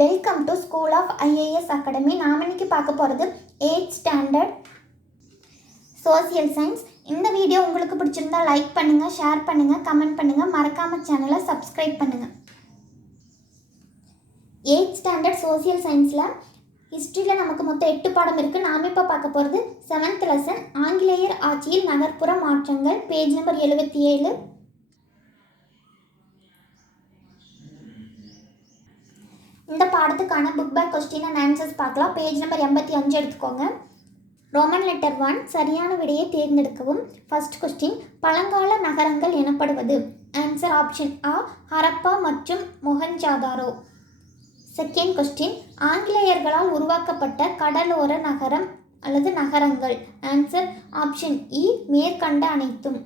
Welcome to school of IAS academy நாம் இன்னைக்கு பார்க்க போகிறது எயிட் ஸ்டாண்டர்ட் சோசியல் சயின்ஸ் இந்த வீடியோ உங்களுக்கு பிடிச்சிருந்தா லைக் பண்ணுங்கள் ஷேர் பண்ணுங்கள் கமெண்ட் பண்ணுங்கள் மறக்காமல் சேனலை சப்ஸ்கிரைப் பண்ணுங்கள் எயிட் ஸ்டாண்டர்ட் சோசியல் சயின்ஸில் ஹிஸ்ட்ரியில் நமக்கு மொத்தம் எட்டு பாடம் இருக்குது நாம் இப்போ பார்க்க போகிறது செவன்த் லெசன் ஆங்கிலேயர் ஆட்சியில் நகர்ப்புற மாற்றங்கள். பேஜ் நம்பர் எழுபத்தி ஏழு. இந்த பாடத்துக்கான book back question and answers பார்க்கலாம். பேஜ் நம்பர் எண்பத்தி அஞ்சு எடுத்துக்கோங்க. ரோமன் லெட்டர் ஒன் சரியான விடையை தேர்ந்தெடுக்கவும். ஃபர்ஸ்ட் கொஸ்டின் பழங்கால நகரங்கள் எனப்படுவது. ஆன்சர் ஆப்ஷன் ஆ ஹரப்பா மற்றும் மொஹன்ஜாதாரோ செகண்ட் கொஸ்டின் ஆங்கிலேயர்களால் உருவாக்கப்பட்ட கடலோர நகரம் அல்லது நகரங்கள். ஆன்சர் ஆப்ஷன் இ மேற்கண்ட அனைத்தும்.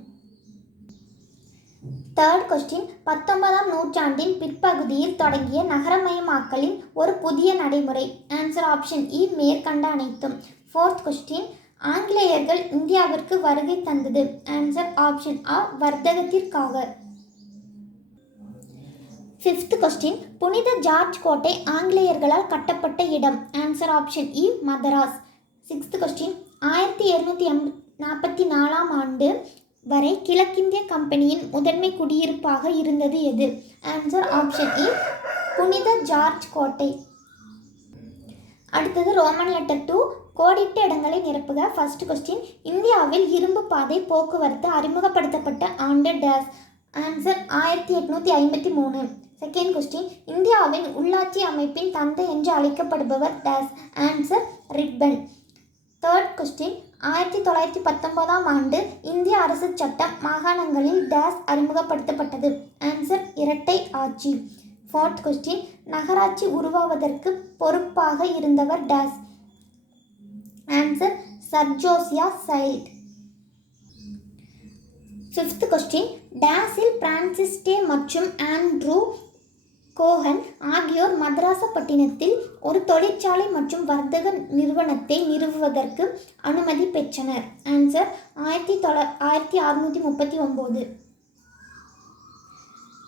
தேர்ட் கொஸ்டின் பத்தொன்பதாம் நூற்றாண்டின் பிற்பகுதியில் தொடங்கிய நகரமயமாக்கலின் ஒரு புதிய நடைமுறை. ஆன்சர் ஆப்ஷன் இ மேற்கண்ட அனைத்தும். ஃபோர்த் கொஸ்டின் ஆங்கிலேயர்கள் இந்தியாவிற்கு வருகை தந்தது. ஆன்சர் ஆப்ஷன் ஆ வர்த்தகத்திற்காக. ஃபிஃப்த் கொஸ்டின் புனித ஜார்ஜ் கோட்டை ஆங்கிலேயர்களால் கட்டப்பட்ட இடம். ஆன்சர் ஆப்ஷன் இ மதராஸ். சிக்ஸ்த் கொஸ்டின் ஆயிரத்தி எழுநூற்றி எம் நாற்பத்தி நாலாம் ஆண்டு வரை கிழக்கிந்திய கம்பெனியின் முதன்மை குடியிருப்பாக இருந்தது எது? ஆன்சர் ஆப்ஷன் இ புனித ஜார்ஜ் கோட்டை. அடுத்தது ரோமன் லெட்டர் டூ கோடிட்ட இடங்களை நிரப்புக. ஃபர்ஸ்ட் கொஸ்டின் இந்தியாவில் இரும்பு பாதை போக்குவரத்து அறிமுகப்படுத்தப்பட்ட ஆண்டு டேஸ் ஆன்சர் ஆயிரத்தி எட்நூற்றி ஐம்பத்தி மூணு. செகண்ட் கொஸ்டின் இந்தியாவின் உள்ளாட்சி அமைப்பின் தந்தை என்று அழைக்கப்படுபவர் டேஸ் ஆன்சர் ரிட்பன் தேர்ட் கொஸ்டின் ஆயிரத்தி தொள்ளாயிரத்தி பத்தொன்பதாம் ஆண்டு இந்திய அரசு சட்டம் மாகாணங்களில் டேஸ் அறிமுகப்படுத்தப்பட்டது. ஆன்சர் இரட்டை ஆட்சி. ஃபோர்த் கொஸ்டின் நகராட்சி உருவாவதற்கு பொறுப்பாக இருந்தவர் days answer sir Josiah Child fifth question டேஸில் பிரான்சிஸ் டே மற்றும் ஆண்ட்ரூ கோஹன் ஆகியோர் மதராசப்பட்டினத்தில் ஒரு தொழிற்சாலை மற்றும் வர்த்தக நிறுவனத்தை நிறுவுவதற்கு அனுமதி பெற்றனர். ஆன்சர் ஆயிரத்தி தொள்ள ஆயிரத்தி அறுநூற்றி முப்பத்தி ஒம்பது.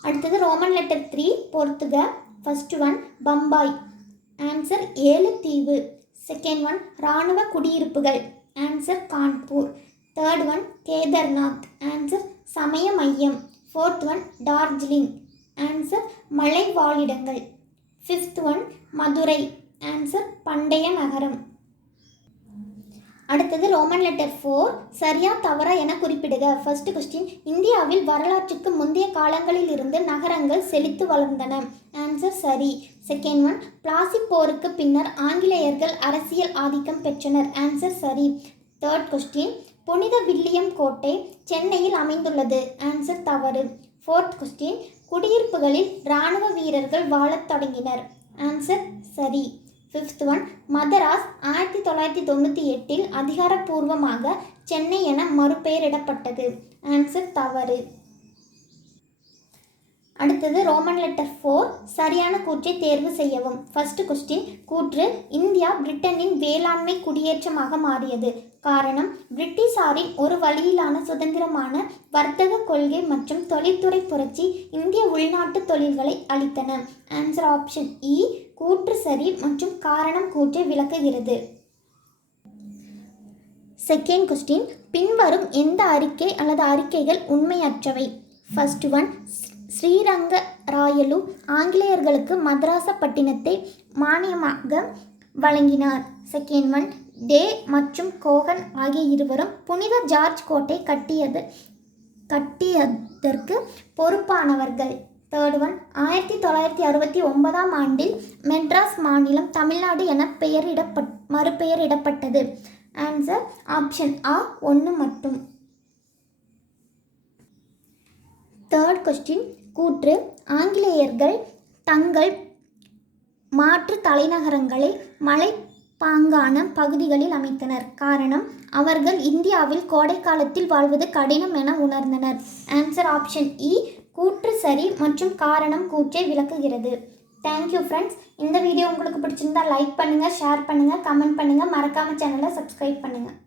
அடுத்தது ரோமன் லெட்டர் த்ரீ பொறுத்துக ஃபஸ்ட் ஒன் பம்பாய். ஆன்சர் ஏழு தீவு. செகண்ட் ஒன் இராணுவ குடியிருப்புகள். Answer Kanpur. Third one Kedarnath. Answer சமய மையம். Fourth one Darjeeling. Answer மலைவாழிடங்கள். Fifth one Madurai. Answer பண்டைய நகரம். அடுத்தது ரோமன் லெட்டர் ஃபோர் சரியா தவறா என குறிப்பிடுக. ஃபர்ஸ்ட் கொஸ்டின் இந்தியாவில் வரலாற்றுக்கு முந்தைய காலங்களில் இருந்து நகரங்கள் செழித்து வளர்ந்தன. ஆன்சர் சரி. செகண்ட் ஒன் பிளாசி போருக்கு பின்னர் ஆங்கிலேயர்கள் அரசியல் ஆதிக்கம் பெற்றனர். ஆன்சர் சரி. தேர்ட் கொஸ்டின் புனித வில்லியம் கோட்டை சென்னையில் அமைந்துள்ளது. ஆன்சர் தவறு. ஃபோர்த் கொஸ்டின் குடியிருப்புகளில் இராணுவ வீரர்கள் வாழத் தொடங்கினர். ஆன்சர் சரி. ஃபிஃப்த் ஒன் மதராஸ் ஆயிரத்தி தொள்ளாயிரத்தி தொண்ணூற்றி எட்டில் அதிகாரப்பூர்வமாக சென்னை என மறுபெயரிடப்பட்டது. ஆன்சர் தவறு. அடுத்தது ரோமன் லெட்டர் ஃபோர் சரியான கூற்றை தேர்வு செய்யவும். ஃபர்ஸ்ட் கொஸ்டின் கூற்று இந்தியா பிரிட்டனின் வேளாண்மை குடியேற்றமாக மாறியது. காரணம் பிரிட்டிஷாரின் ஒரு வழியிலான சுதந்திரமான வர்த்தக கொள்கை மற்றும் தொழில்துறை புரட்சி இந்திய உள்நாட்டு தொழில்களை அளித்தன ஆன்சர் ஆப்ஷன் இ கூற்று சரி மற்றும் காரணம் கூற்றை விளக்குகிறது. செகண்ட் கொஸ்டின் பின்வரும் எந்த அறிக்கை அல்லது அறிக்கைகள் உண்மையற்றவை? ஃபர்ஸ்ட் ஒன் ஸ்ரீரங்க ராயலு ஆங்கிலேயர்களுக்கு மதராசப்பட்டினத்தை மானியமாக வழங்கினார். செகண்ட் ஒன் டே மற்றும் கோகன் ஆகிய இருவரும் புனித ஜார்ஜ் கோட்டை கட்டியது கட்டியதற்கு பொறுப்பானவர்கள். தேர்ட் ஒன் ஆயிரத்தி தொள்ளாயிரத்தி அறுபத்தி ஒன்பதாம் ஆண்டில் மெட்ராஸ் மாநிலம் தமிழ்நாடு என பெயரிடப்பட் மறுபெயரிடப்பட்டது. ஆன்சர் ஆப்ஷன் ஆ ஒன்று மட்டும். தேர்ட் கொஸ்டின் கூற்று ஆங்கிலேயர்கள் தங்கள் மாற்று தலைநகரங்களை மலைப்பாங்கான பகுதிகளில் அமைத்தனர். காரணம் அவர்கள் இந்தியாவில் கோடை காலத்தில் வாழ்வது கடினம் என உணர்ந்தனர். ஆன்சர் ஆப்ஷன் இ கூற்று சரி மற்றும் காரணம் கூற்றை விளக்குகிறது. தேங்க்யூ ஃப்ரெண்ட்ஸ் இந்த வீடியோ உங்களுக்கு பிடிச்சிருந்தா லைக் பண்ணுங்கள் ஷேர் பண்ணுங்கள் கமெண்ட் பண்ணுங்கள் மறக்காமல் சேனலை சப்ஸ்கிரைப் பண்ணுங்கள்